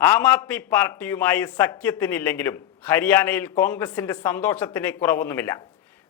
ആം ആദ്മി പാർട്ടിയുമായി സഖ്യത്തിനില്ലെങ്കിലും ഹരിയാനയിൽ കോൺഗ്രസിന്റെ സന്തോഷത്തിന് കുറവൊന്നുമില്ല.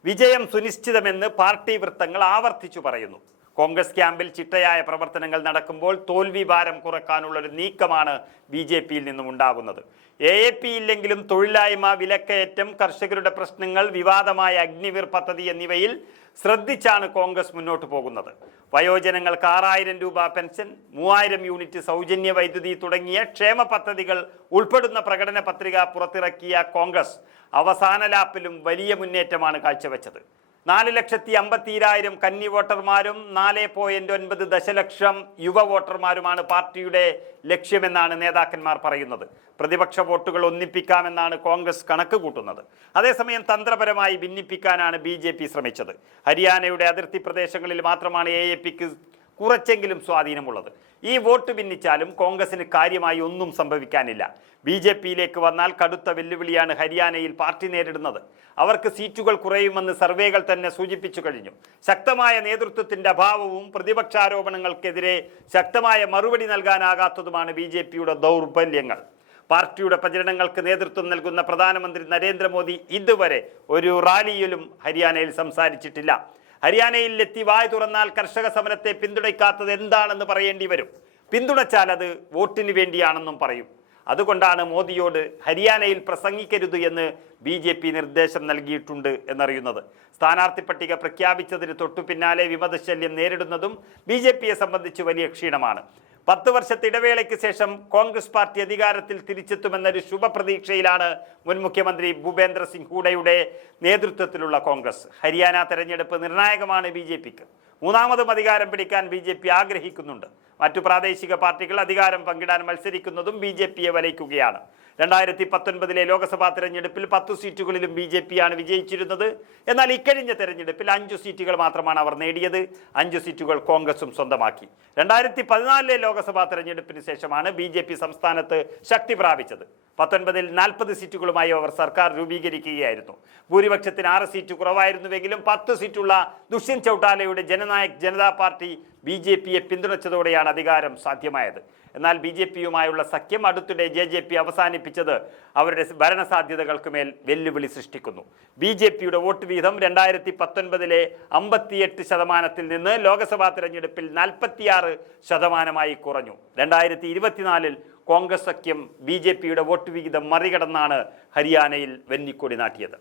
വിജയം സുനിശ്ചിതമെന്ന് പാർട്ടി വൃത്തങ്ങൾ ആവർത്തിച്ചു പറയുന്നു. കോൺഗ്രസ് ക്യാമ്പിൽ ചിട്ടയായ പ്രവർത്തനങ്ങൾ നടക്കുമ്പോൾ തോൽവി ഭാരം കുറക്കാനുള്ള ഒരു നീക്കമാണ് ബി ജെ പിയിൽ നിന്നും ഉണ്ടാകുന്നത് എ എ പി ഇല്ലെങ്കിലും തൊഴിലായ്മ വിലക്കയറ്റം കർഷകരുടെ പ്രശ്നങ്ങൾ വിവാദമായ അഗ്നിവീർ പദ്ധതി എന്നിവയിൽ ശ്രദ്ധിച്ചാണ് കോൺഗ്രസ് മുന്നോട്ട് പോകുന്നത്. വയോജനങ്ങൾക്ക് ആറായിരം രൂപ പെൻഷൻ മൂവായിരം യൂണിറ്റ് സൗജന്യ വൈദ്യുതി തുടങ്ങിയ ക്ഷേമ പദ്ധതികൾ ഉൾപ്പെടുന്ന പ്രകടന പത്രിക പുറത്തിറക്കിയ കോൺഗ്രസ് അവസാന ലാപ്പിലും വലിയ മുന്നേറ്റമാണ് കാഴ്ചവെച്ചത്. നാല് ലക്ഷത്തി അമ്പത്തിരായിരം കന്നി വോട്ടർമാരും നാല് പോയിന്റ് ഒൻപത് ദശലക്ഷം യുവ വോട്ടർമാരുമാണ് പാർട്ടിയുടെ ലക്ഷ്യമെന്നാണ് നേതാക്കന്മാർ പറയുന്നത്. പ്രതിപക്ഷ വോട്ടുകൾ ഒന്നിപ്പിക്കാമെന്നാണ് കോൺഗ്രസ് കണക്ക് കൂട്ടുന്നത്. അതേസമയം തന്ത്രപരമായി ഭിന്നിപ്പിക്കാനാണ് ബി ജെ പി ശ്രമിച്ചത്. ഹരിയാനയുടെ അതിർത്തി പ്രദേശങ്ങളിൽ മാത്രമാണ് എ എ പിക്ക് കുറച്ചെങ്കിലും സ്വാധീനമുള്ളത്. ഈ വോട്ട് ഭിന്നിച്ചാലും കോൺഗ്രസിന് കാര്യമായി ഒന്നും സംഭവിക്കാനില്ല. ബി ജെ പിയിലേക്ക് വന്നാൽ കടുത്ത വെല്ലുവിളിയാണ് ഹരിയാനയിൽ പാർട്ടി നേരിടുന്നത്. അവർക്ക് സീറ്റുകൾ കുറയുമെന്ന് സർവേകൾ തന്നെ സൂചിപ്പിച്ചു കഴിഞ്ഞു. ശക്തമായ നേതൃത്വത്തിന്റെ അഭാവവും പ്രതിപക്ഷാരോപണങ്ങൾക്കെതിരെ ശക്തമായ മറുപടി നൽകാനാകാത്തതുമാണ് ബി ജെ പിയുടെ ദൗർബല്യങ്ങൾ. പാർട്ടിയുടെ പ്രചരണങ്ങൾക്ക് നേതൃത്വം നൽകുന്ന പ്രധാനമന്ത്രി നരേന്ദ്രമോദി ഇതുവരെ ഒരു റാലിയിലും ഹരിയാനയിൽ സംസാരിച്ചിട്ടില്ല. ഹരിയാനയിൽ എത്തി വായ തുറന്നാൽ കർഷക സമരത്തെ പിന്തുണയ്ക്കാത്തത് എന്താണെന്ന് പറയേണ്ടി വരും. പിന്തുണച്ചാൽ അത് വോട്ടിന് വേണ്ടിയാണെന്നും പറയും. അതുകൊണ്ടാണ് മോദിയോട് ഹരിയാനയിൽ പ്രസംഗിക്കരുത് എന്ന് ബി ജെ പി നിർദ്ദേശം നൽകിയിട്ടുണ്ട് എന്നറിയുന്നത്. സ്ഥാനാർത്ഥി പട്ടിക പ്രഖ്യാപിച്ചതിന് തൊട്ടു പിന്നാലെ വിമതശല്യം നേരിടുന്നതും ബി ജെ പിയെ സംബന്ധിച്ച് വലിയ ക്ഷീണമാണ്. പത്ത് വർഷത്തെ ഇടവേളയ്ക്ക് ശേഷം കോൺഗ്രസ് പാർട്ടി അധികാരത്തിൽ തിരിച്ചെത്തുമെന്നൊരു ശുഭപ്രതീക്ഷയിലാണ് മുൻ മുഖ്യമന്ത്രി ഭൂപേന്ദ്ര സിംഗ് ഹൂഡയുടെ നേതൃത്വത്തിലുള്ള കോൺഗ്രസ്. ഹരിയാന തെരഞ്ഞെടുപ്പ് നിർണായകമാണ് ബി മൂന്നാമതും അധികാരം പിടിക്കാൻ ബി ആഗ്രഹിക്കുന്നുണ്ട്. മറ്റു പ്രാദേശിക പാർട്ടികൾ അധികാരം പങ്കിടാൻ മത്സരിക്കുന്നതും ബി ജെ പിയെ വലയ്ക്കുകയാണ്. രണ്ടായിരത്തി പത്തൊൻപതിലെ ലോക്സഭാ തെരഞ്ഞെടുപ്പിൽ പത്ത് സീറ്റുകളിലും ബി ജെ പിയാണ് വിജയിച്ചിരുന്നത്. എന്നാൽ ഇക്കഴിഞ്ഞ തെരഞ്ഞെടുപ്പിൽ അഞ്ചു സീറ്റുകൾ മാത്രമാണ് അവർ നേടിയത്. അഞ്ചു സീറ്റുകൾ കോൺഗ്രസും സ്വന്തമാക്കി. രണ്ടായിരത്തി പതിനാലിലെ ലോക്സഭാ തെരഞ്ഞെടുപ്പിന് ശേഷമാണ് ബി ജെ പി സംസ്ഥാനത്ത് ശക്തി പ്രാപിച്ചത്. പത്തൊൻപതിൽ നാൽപ്പത് സീറ്റുകളുമായി അവർ സർക്കാർ രൂപീകരിക്കുകയായിരുന്നു. ഭൂരിപക്ഷത്തിന് ആറ് സീറ്റ് കുറവായിരുന്നുവെങ്കിലും പത്ത് സീറ്റുള്ള Dushyant ചൌട്ടാലയുടെ Jannayak Janta Party B J പിയെ പിന്തുണച്ചതോടെയാണ് അധികാരം സാധ്യമായത്. എന്നാൽ ബി ജെ പിയുമായുള്ള സഖ്യം അടുത്തിടെ ജെ ജെ പി അവസാനിപ്പിച്ചത് അവരുടെ ഭരണസാധ്യതകൾക്ക് മേൽ വെല്ലുവിളി സൃഷ്ടിക്കുന്നു. ബി ജെ പിയുടെ വോട്ട് വീതം രണ്ടായിരത്തി പത്തൊൻപതിലെ അമ്പത്തിയെട്ട് ശതമാനത്തിൽ നിന്ന് ലോക്സഭാ തെരഞ്ഞെടുപ്പിൽ നാൽപ്പത്തിയാറ് ശതമാനമായി കുറഞ്ഞു. രണ്ടായിരത്തി ഇരുപത്തിനാലിൽ കോൺഗ്രസ് സഖ്യം ബി ജെ പിയുടെ വോട്ട് വിഹിതം മറികടന്നാണ് ഹരിയാനയിൽ വെന്നിക്കൊടി നാട്ടിയത്.